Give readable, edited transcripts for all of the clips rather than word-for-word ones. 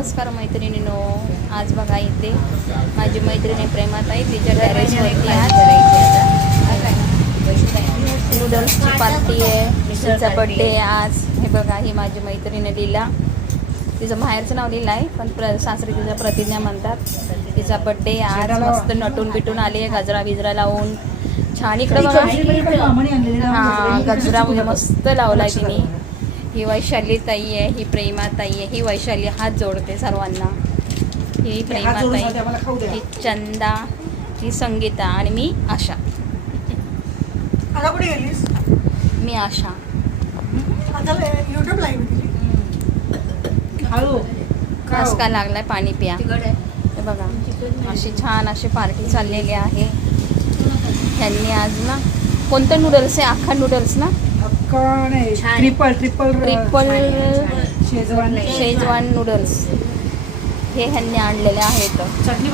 नमस्कार मैत्रिणींनो. आज बघा इथे माझी मैत्रिणी प्रेमात आहे, तिच्या गॅरेजवरती आज नूडल्सची पार्टी आहे. तिचा बड्डे आहे आज. हे बघा, ही माझी मैत्रिणी लीला. तिचं माहेरचं नाव लीला आहे, पण सासरी तिचा प्रतिज्ञा म्हणतात. तिचा बड्डे आज. मस्त नटून बिटून आली आहे, गजरा बिजरा लावून छान. इकडं बघा, हां गजरा मस्त लावला आहे तिने. ही वैशाली ताई आहे, ही प्रेमा ताई आहे. ही वैशाली हात जोडते सर्वांना. ही प्रेमा ताई, ही चंदा, ही संगीता आणि मी आशा. मी आशा. कस का लागलाय, पाणी प्या. हे बघा, अशी छान अशी पार्टी चाललेली आहे. ह्यांनी आज ना कोणतं नूडल्स आहे, अख्खा नूडल्स ना, ट्रिपल शेजवान नूडल्स हे ह्यांनी आणलेले आहेत. त्यांनी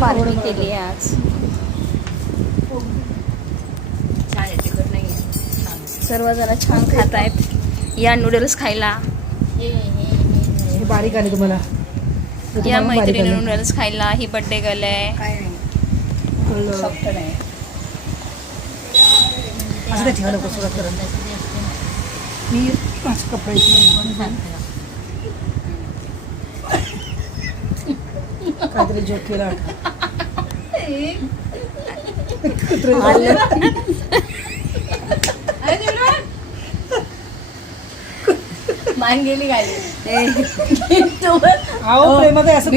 पार्टी केली आहे आज. सर्वजण छान खात आहेत या नूडल्स खायला. बारीक आली तुम्हाला या मैत्रिणी नूडल्स खायला. ही बड्डे गर्ल आहे. असं ठेवा नको सुरुवात करा. मी माझं कपडे काहीतरी जोक केला. मान गेली गाडी. प्रेमात असं